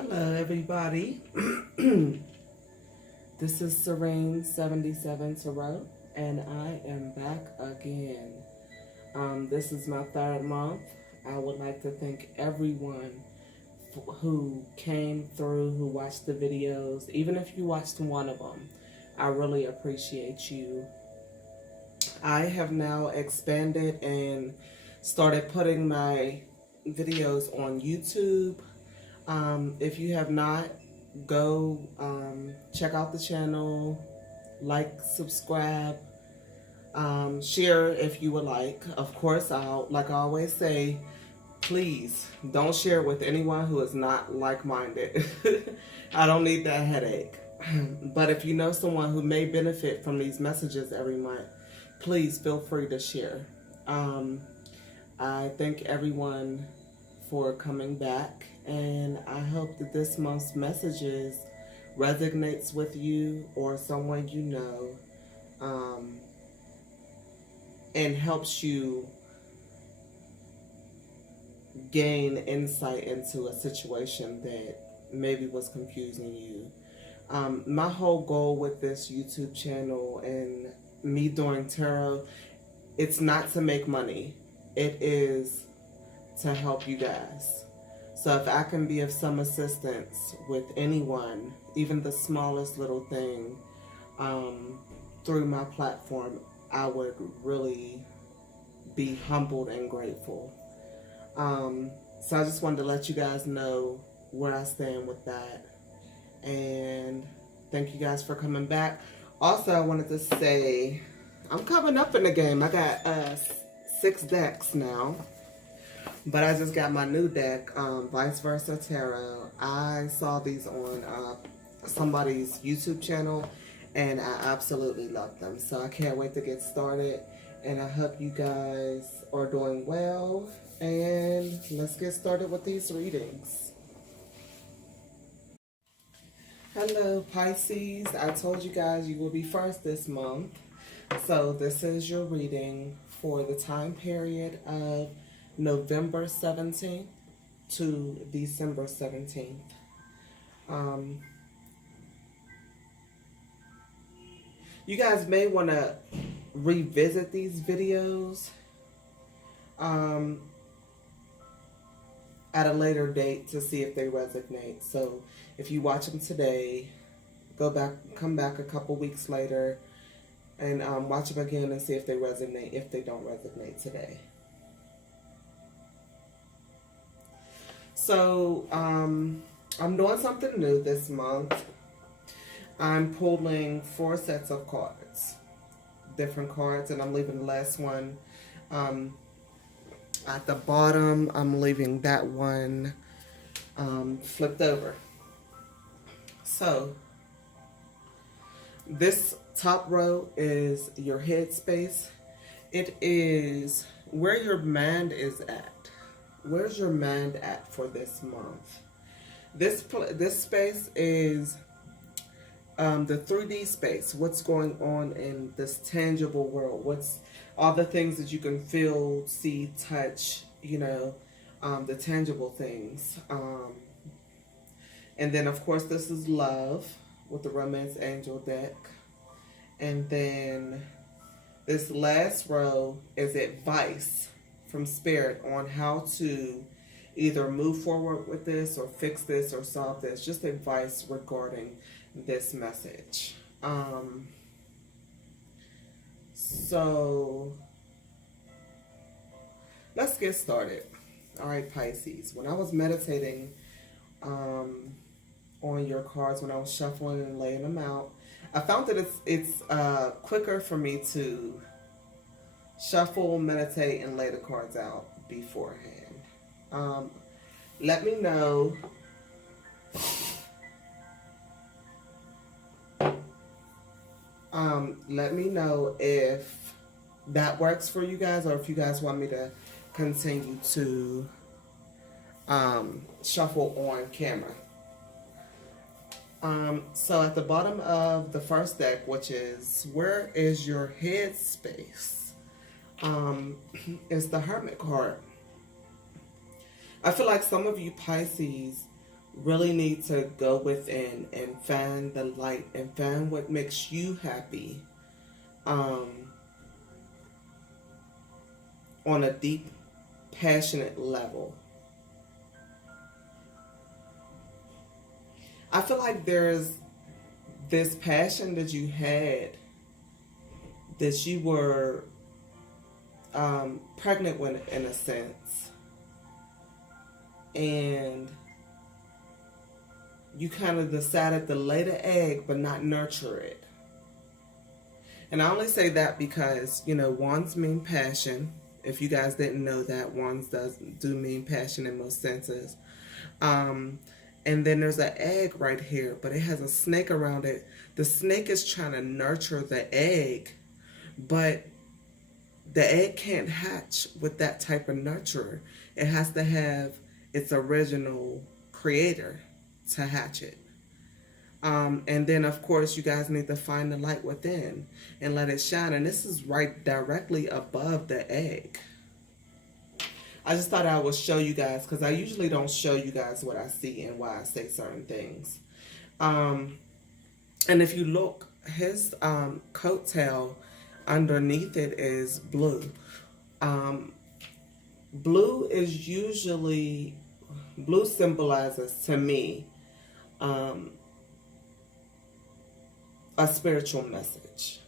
Hello, everybody. This is Serene 77 Tarot, and I am back again. This is my third month. I would like to thank everyone who came through, who watched the videos. Even if you watched one of them, I really appreciate you. I have now expanded and started putting my videos on YouTube. If you have not, go check out the channel, like, subscribe, share if you would like. Of course, like I always say, please don't share with anyone who is not like-minded. I don't need that headache. But if you know someone who may benefit from these messages every month, please feel free to share. I thank everyone for coming back, and I hope that this month's messages resonates with you or someone you know, and helps you gain insight into a situation that maybe was confusing you. My whole goal with this YouTube channel and me doing tarot, it's not to make money. It is to help you guys. So if I can be of some assistance with anyone, even the smallest little thing, through my platform, I would really be humbled and grateful. So I just wanted to let you guys know where I stand with that. And thank you guys for coming back. Also, I wanted to say, I'm coming up in the game. I got 6 decks now. But I just got my new deck, Vice Versa Tarot. I saw these on Somebodies YouTube channel, and I absolutely love them. So I can't wait to get started, and I hope you guys are doing well. And let's get started with these readings. Hello, Pisces. I told you guys you will be first this month. So this is your reading for the time period of November 17th to December 17th. You guys may want to revisit these videos at a later date to see if they resonate. So if you watch them today, come back a couple weeks later and watch them again and see if they resonate, if they don't resonate today. So, I'm doing something new this month. I'm pulling 4 sets of cards, different cards, and I'm leaving the last one at the bottom. I'm leaving that one flipped over. So, this top row is your headspace. It is where your mind is at. Where's your mind at for this month? This space is the 3D space. What's going on in this tangible world? What's all the things that you can feel, see, touch, you know, the tangible things. And then, of course, this is love with the Romance Angel deck. And then this last row is advice from Spirit on how to either move forward with this or fix this or solve this. Just advice regarding this message. So let's get started. All right, Pisces. When I was meditating on your cards, when I was shuffling and laying them out, I found that it's quicker for me to shuffle, meditate, and lay the cards out beforehand. Let me know if that works for you guys, or if you guys want me to continue to shuffle on camera. So at the bottom of the first deck, which is where is your head space, is the Hermit card. I feel like some of you Pisces really need to go within and find the light and find what makes you happy, um, on a deep, passionate level. I feel like there's this passion that you had, that you were pregnant with, in a sense, and you kind of decided to lay the egg but not nurture it. And I only say that because, wands mean passion. If you guys didn't know that, wands do mean passion in most senses. Um, and then there's an egg right here, but it has a snake around it. The snake is trying to nurture the egg, but the egg can't hatch with that type of nurturer. It has to have its original creator to hatch it. And then, of course, you guys need to find the light within and let it shine. And this is right directly above the egg. I just thought I would show you guys, because I usually don't show you guys what I see and why I say certain things. And if you look, his coattail underneath it is blue. Blue symbolizes to me a spiritual message.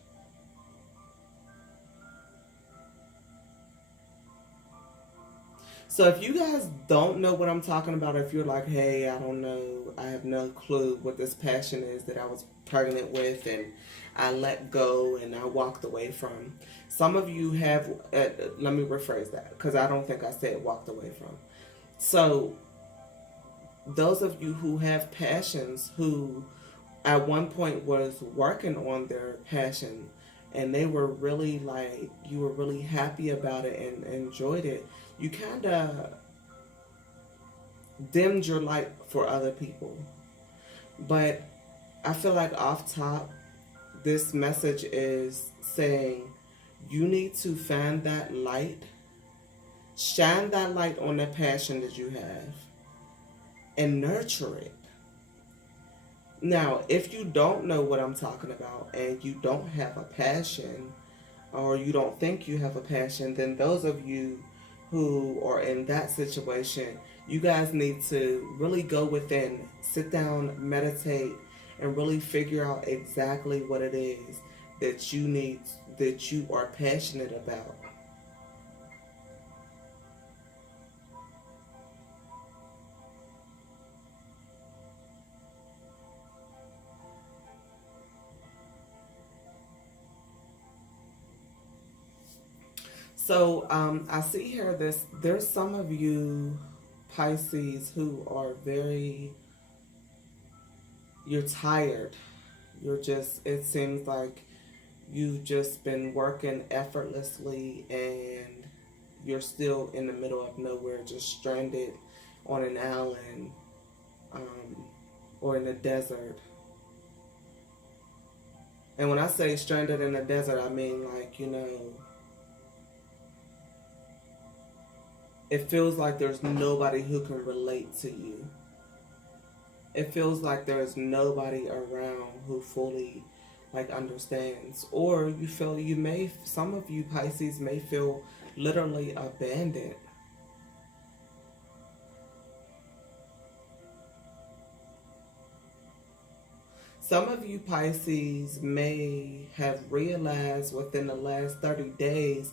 So if you guys don't know what I'm talking about, if you're like, hey, I don't know, I have no clue what this passion is that I was pregnant with and I let go and I walked away from. Some of you have, let me rephrase that, because I don't think I said walked away from. So those of you who have passions, who at one point was working on their passion, and they were really like, you were really happy about it and enjoyed it, you kind of dimmed your light for other people. But I feel like off top, this message is saying you need to find that light, shine that light on the passion that you have, and nurture it. Now, if you don't know what I'm talking about and you don't have a passion, or you don't think you have a passion, then those of you who are in that situation, you guys need to really go within, sit down, meditate, and really figure out exactly what it is that you are passionate about. So I see here there's some of you Pisces who are you're tired. It seems like you've just been working effortlessly and you're still in the middle of nowhere, just stranded on an island, or in the desert. And when I say stranded in the desert, I mean like, it feels like there's nobody who can relate to you. It feels like there's nobody around who fully understands. Or you feel some of you Pisces may feel literally abandoned. Some of you Pisces may have realized within the last 30 days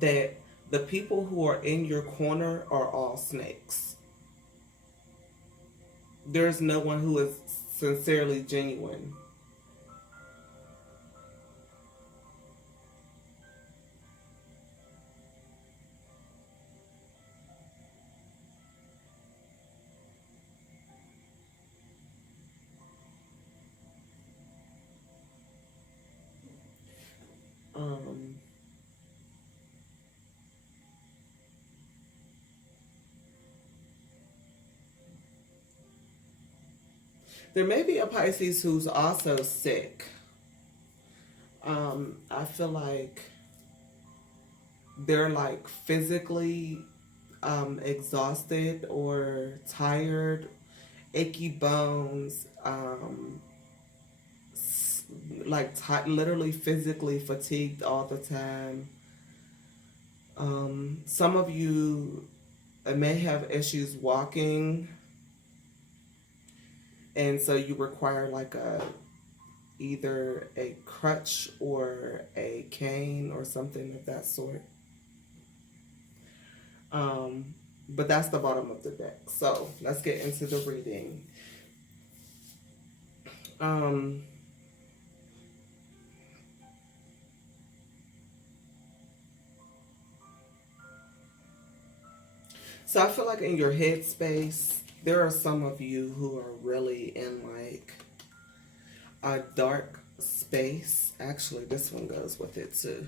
that the people who are in your corner are all snakes. There's no one who is sincerely genuine. There may be a Pisces who's also sick. I feel like they're physically exhausted or tired, achy bones, like literally physically fatigued all the time. Some of you may have issues walking, and so you require like either a crutch or a cane or something of that sort. But that's the bottom of the deck. So let's get into the reading. So I feel like in your headspace, there are some of you who are really in like a dark space. Actually, this one goes with it too.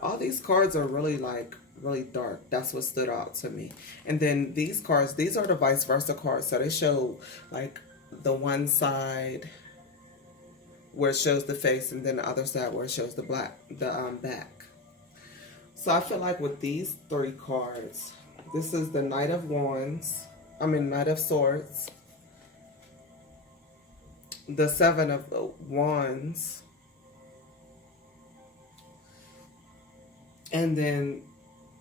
All these cards are really like really dark. That's what stood out to me. And then these cards, these are the vice versa cards. So they show like the one side where it shows the face, and then the other side where it shows the back. So I feel like with these three cards, this is the Knight of Wands. Knight of Swords. The Seven of Wands. And then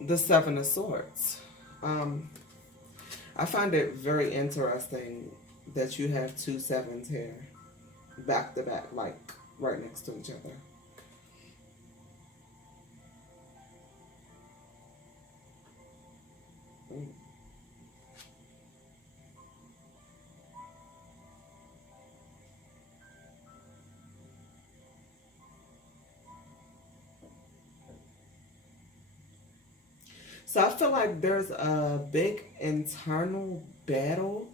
the Seven of Swords. I find it very interesting that you have two sevens here, back to back, like right next to each other. So I feel like there's a big internal battle.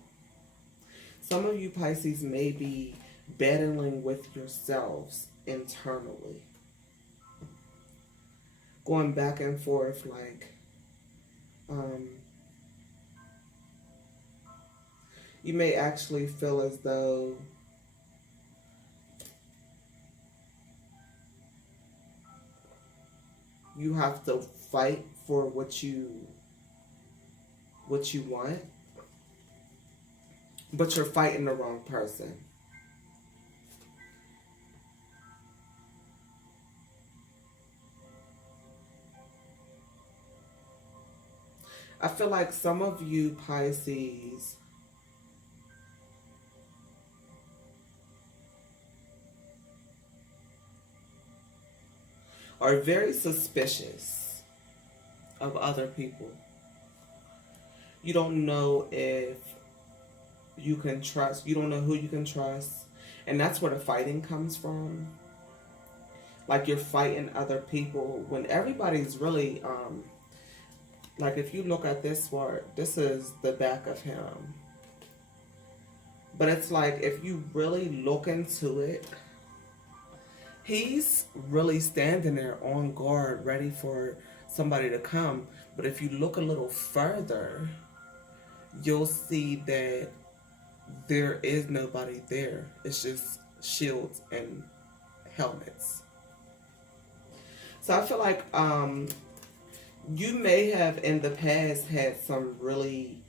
Some of you Pisces may be battling with yourselves internally. Going back and forth like, you may actually feel as though you have to fight for what you want, but you're fighting the wrong person. I feel like some of you Pisces are very suspicious of other people. You don't know if you can trust. You don't know who you can trust. And that's where the fighting comes from. Like you're fighting other people when everybody's really, like if you look at this word, this is the back of him. But it's like if you really look into it, he's really standing there on guard, ready for somebody to come. But if you look a little further, you'll see that there is nobody there. It's just shields and helmets. So I feel like you may have in the past had some really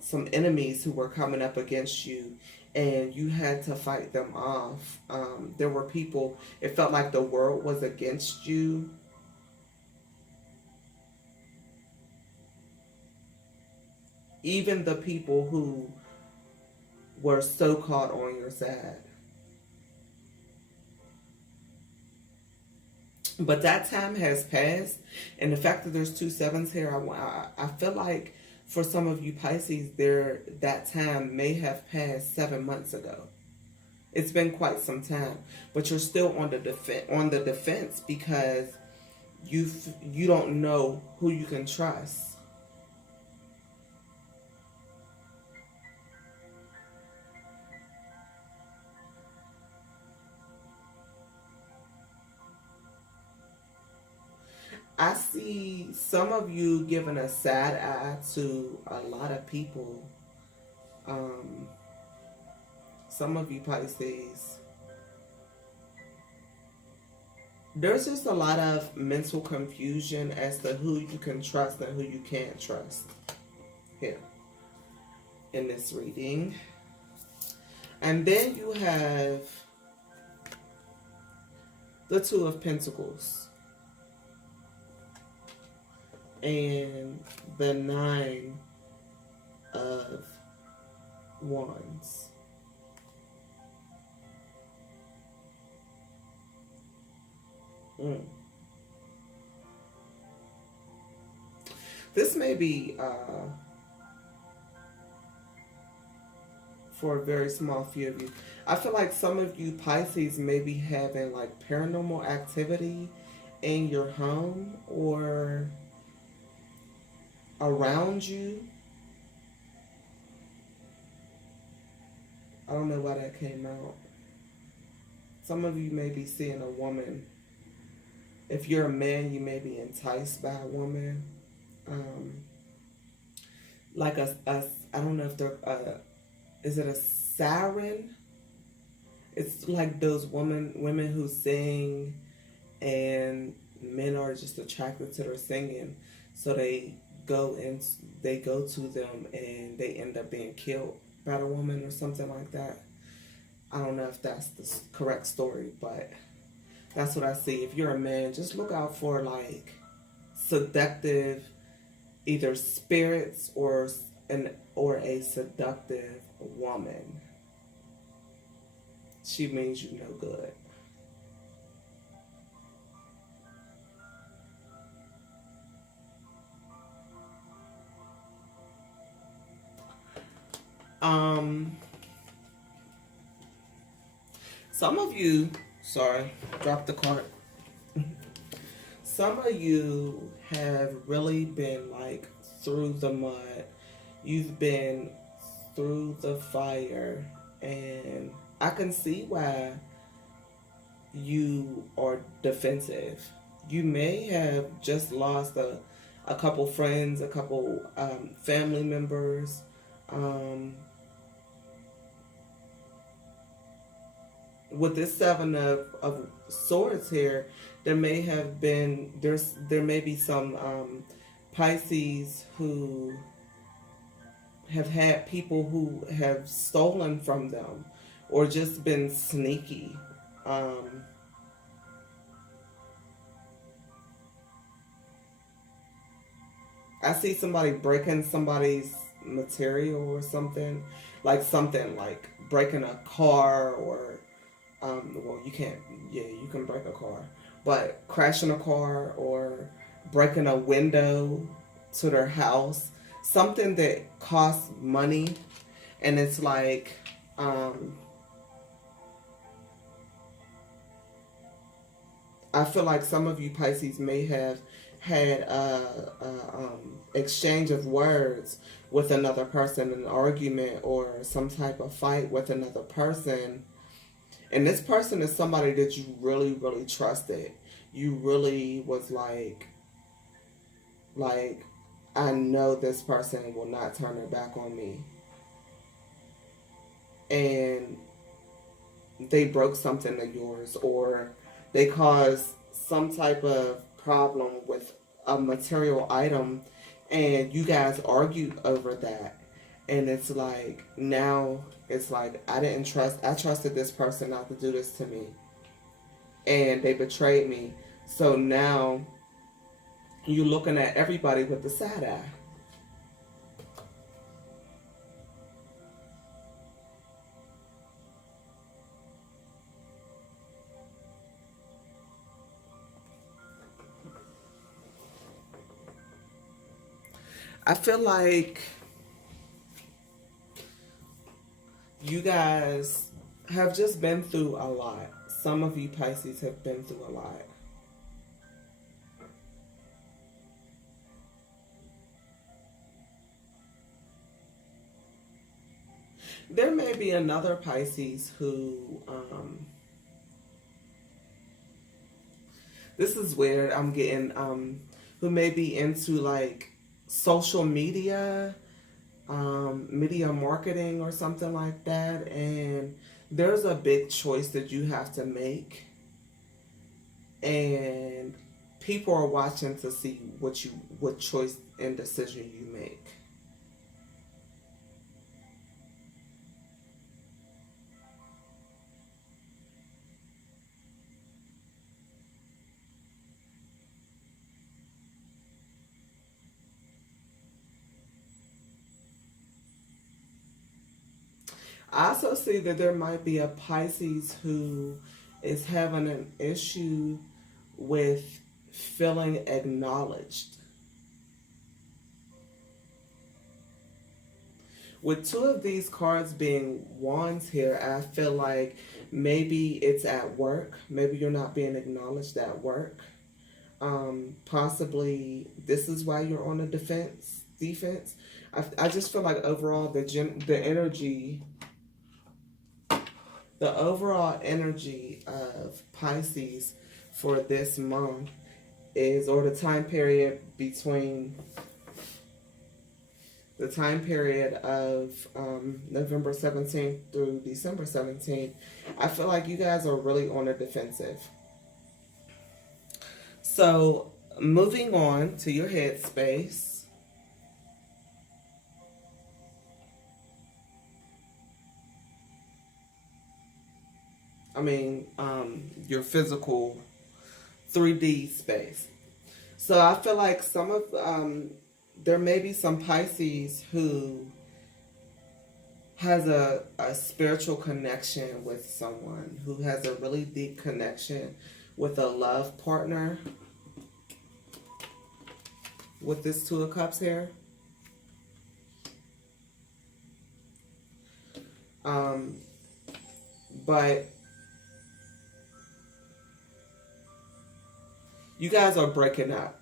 some enemies who were coming up against you, and you had to fight them off. There were people, it felt like the world was against you. Even the people who were so-called on your side. But that time has passed, and the fact that there's two sevens here, I feel like for some of you Pisces, that time may have passed 7 months ago. It's been quite some time, but you're still on the defense because you don't know who you can trust. I see some of you giving a side eye to a lot of people. Some of you Pisces. There's just a lot of mental confusion as to who you can trust and who you can't trust here. in this reading. And then you have the Two of Pentacles and the Nine of Wands. This may be for a very small few of you. I feel like some of you Pisces may be having like paranormal activity in your home or around you. I don't know why that came out. Some of you may be seeing a woman. If you're a man, you may be enticed by a woman. Like I don't know if they're, is it a siren? It's like those women who sing and men are just attracted to their singing. So they go to them and they end up being killed by the woman or something like that. I don't know if that's the correct story, but that's what I see. If you're a man, just look out for like seductive either spirits or a seductive woman. She means you no good. Some of you, sorry, dropped the card. Some of you have really been like through the mud. You've been through the fire, and I can see why you are defensive. You may have just lost a couple friends, a couple family members. With this Seven of Swords here, there may be some Pisces who have had people who have stolen from them or just been sneaky. I see somebody breaking somebody's material or something like breaking a car or well, you can't, yeah, you can break a car, but crashing a car or breaking a window to their house, something that costs money. And it's like, I feel like some of you Pisces may have had exchange of words with another person, an argument or some type of fight with another person. And this person is somebody that you really, really trusted. You really was like, I know this person will not turn their back on me. And they broke something of yours, or they caused some type of problem with a material item, and you guys argued over that. And it's like, now it's like, I trusted this person not to do this to me. And they betrayed me. So now you're looking at everybody with the side eye. I feel like you guys have just been through a lot. Some of you Pisces have been through a lot. There may be another Pisces who, this is weird, I'm getting, who may be into like social media, media marketing or something like that, and there's a big choice that you have to make, and people are watching to see what choice and decision you make. I also see that there might be a Pisces who is having an issue with feeling acknowledged. With two of these cards being wands here, I feel like maybe it's at work. Maybe you're not being acknowledged at work. Possibly this is why you're on the defense. I just feel like overall the energy, the overall energy of Pisces for this month is, or the time period between the time period of November 17th through December 17th, I feel like you guys are really on the defensive. So, moving on to your headspace. I mean, your physical 3D space. So, I feel like there may be some Pisces who has a spiritual connection with someone, who has a really deep connection with a love partner. With this Two of Cups here. But you guys are breaking up.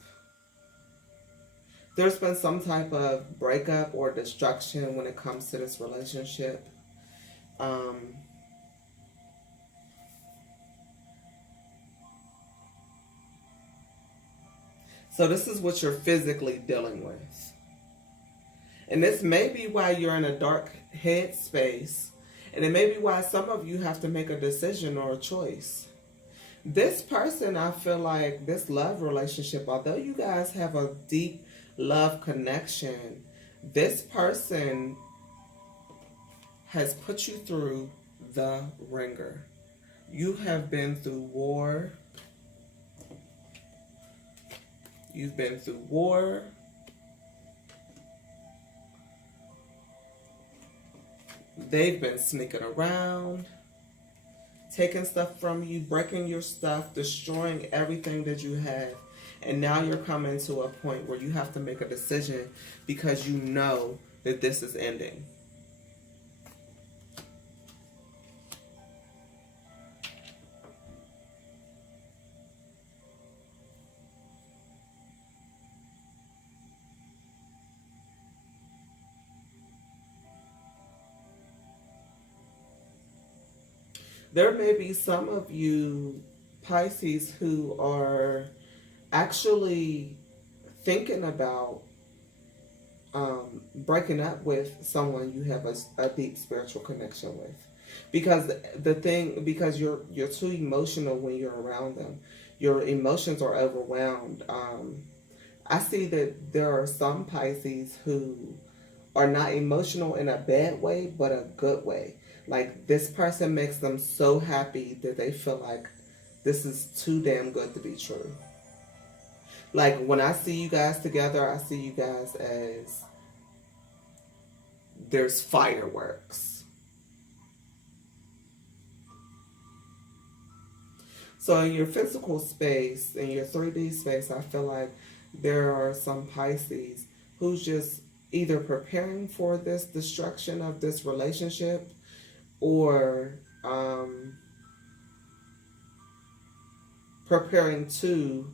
There's been some type of breakup or destruction when it comes to this relationship. So this is what you're physically dealing with. And this may be why you're in a dark headspace. And it may be why some of you have to make a decision or a choice. This person, I feel like, this love relationship, although you guys have a deep love connection, this person has put you through the ringer. You have been through war. You've been through war. They've been sneaking around, taking stuff from you, breaking your stuff, destroying everything that you have. And now you're coming to a point where you have to make a decision because you know that this is ending. There may be some of you Pisces who are actually thinking about breaking up with someone you have a deep spiritual connection with, because because you're too emotional when you're around them. Your emotions are overwhelmed. I see that there are some Pisces who are not emotional in a bad way, but a good way. Like, this person makes them so happy that they feel like this is too damn good to be true. Like, when I see you guys together, I see you guys as there's fireworks. So in your physical space, in your 3D space, I feel like there are some Pisces who's just either preparing for this destruction of this relationship, or preparing to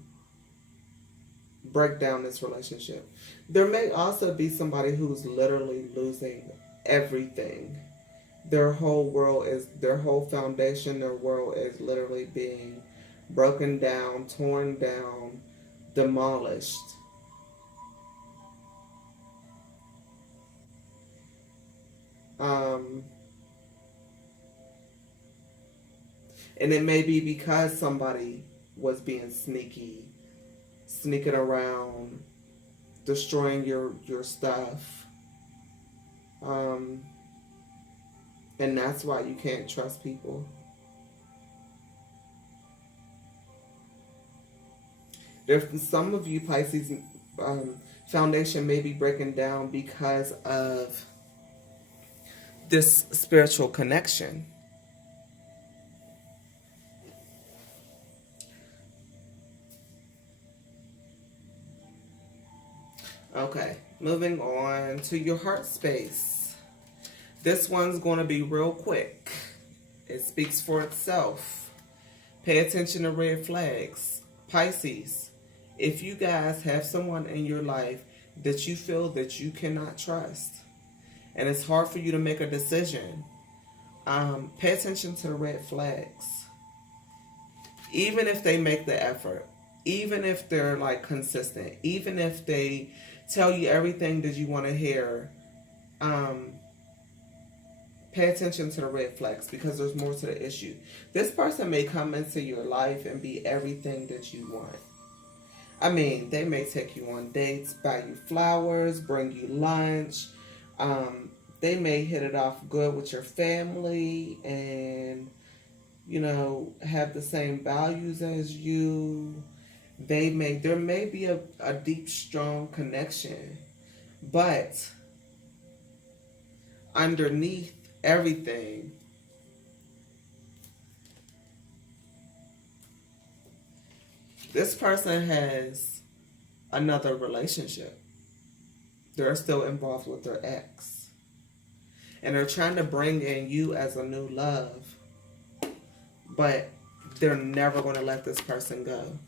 break down this relationship. There may also be somebody who's literally losing everything. Their whole foundation, their world is literally being broken down, torn down, demolished. And it may be because somebody was being sneaking around, destroying your stuff. And that's why you can't trust people. There's some of you Pisces, foundation may be breaking down because of this spiritual connection. Okay, moving on to your heart space. This one's going to be real quick. It speaks for itself. Pay attention to red flags. Pisces, if you guys have someone in your life that you feel that you cannot trust, and it's hard for you to make a decision, pay attention to the red flags. Even if they make the effort, even if they're like consistent, even if they tell you everything that you want to hear, pay attention to the red flags, because there's more to the issue. This person may come into your life and be everything that you want. I mean, they may take you on dates, buy you flowers, bring you lunch. They may hit it off good with your family and, you know, have the same values as you. There may be a deep, strong connection. But underneath everything, this person has another relationship. They're still involved with their ex. And they're trying to bring in you as a new love. But they're never going to let this person go.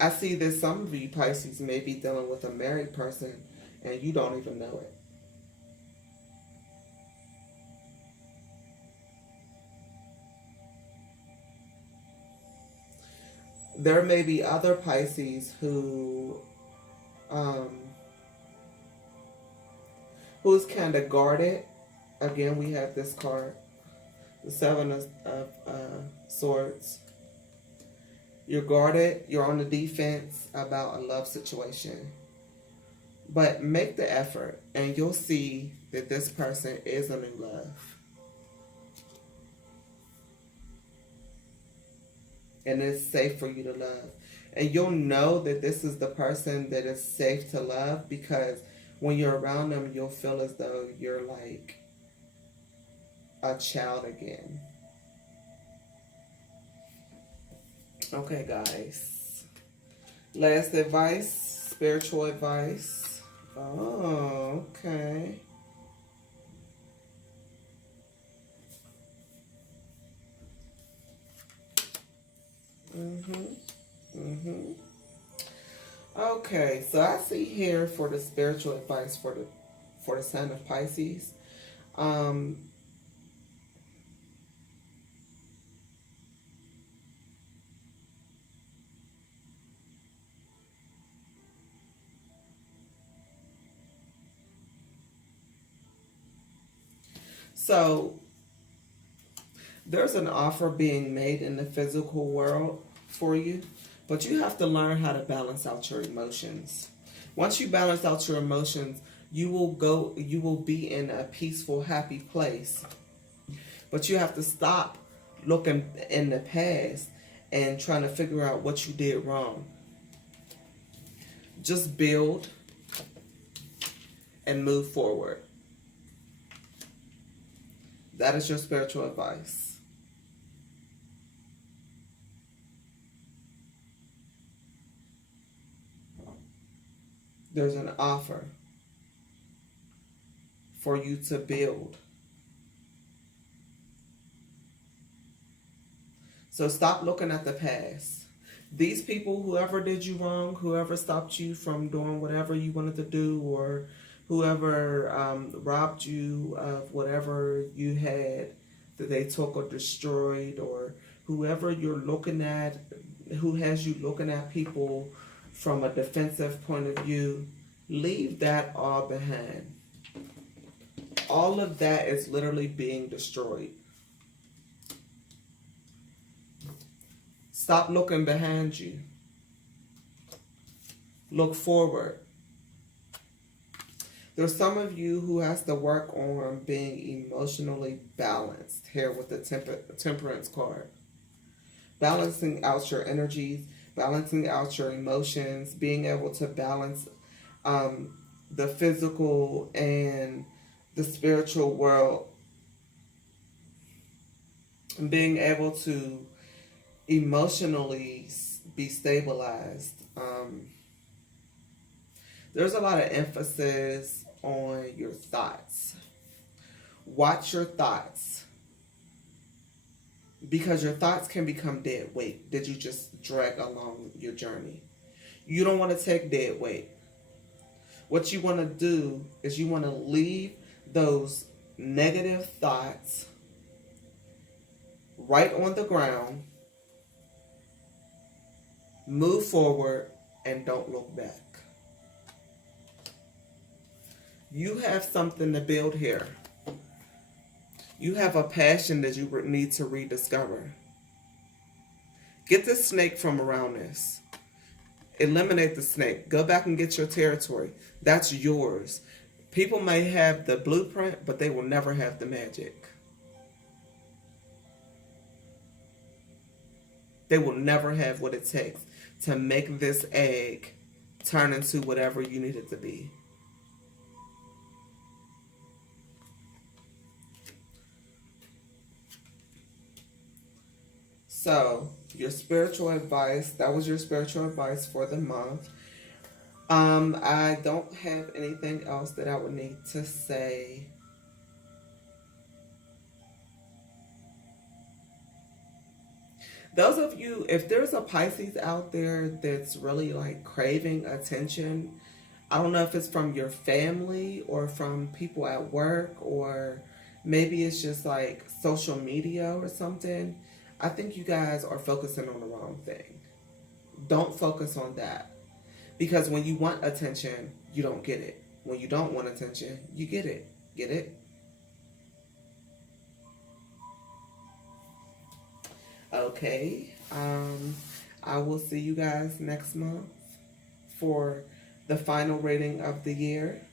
I see that some of you Pisces may be dealing with a married person and you don't even know it. There may be other Pisces who's kind of guarded. Again, we have this card, the Seven of Swords. You're guarded. You're on the defense about a love situation. But make the effort and you'll see that this person is a new love. And it's safe for you to love. And you'll know that this is the person that is safe to love, because when you're around them, you'll feel as though you're like a child again. Okay, guys. Last advice, spiritual advice. Oh, okay. Okay, so I see here for the spiritual advice for the sign of Pisces. So there's an offer being made in the physical world for you, but you have to learn how to balance out your emotions. Once you balance out your emotions, you will be in a peaceful, happy place. But you have to stop looking in the past and trying to figure out what you did wrong. Just build and move forward. That is your spiritual advice. There's an offer for you to build. So stop looking at the past. These people, whoever did you wrong, whoever stopped you from doing whatever you wanted to do, or whoever robbed you of whatever you had that they took or destroyed, or whoever you're looking at, who has you looking at people from a defensive point of view, leave that all behind. All of that is literally being destroyed. Stop looking behind you. Look forward. There's some of you who has to work on being emotionally balanced here with the temperance card. Balancing out your energies, balancing out your emotions, being able to balance the physical and the spiritual world, and being able to emotionally be stabilized. There's a lot of emphasis on your thoughts. Watch your thoughts, because your thoughts can become dead weight that you just drag along your journey. You don't want to take dead weight. What you want to do is you want to leave those negative thoughts right on the ground, move forward, and don't look back. You have something to build here. You have a passion that you need to rediscover. Get this snake from around this. Eliminate the snake. Go back and get your territory. That's yours. People may have the blueprint, but they will never have the magic. They will never have what it takes to make this egg turn into whatever you need it to be. So, your spiritual advice, that was your spiritual advice for the month. I don't have anything else that I would need to say. Those of you, if there's a Pisces out there that's really like craving attention, I don't know if it's from your family or from people at work, or maybe it's just like social media or something. I think you guys are focusing on the wrong thing. Don't focus on that. Because when you want attention, you don't get it. When you don't want attention, you get it. Get it? Okay. I will see you guys next month for the final rating of the year.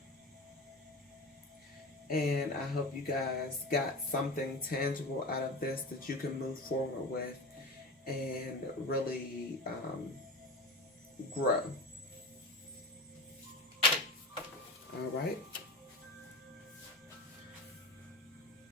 And I hope you guys got something tangible out of this that you can move forward with and really grow. All right.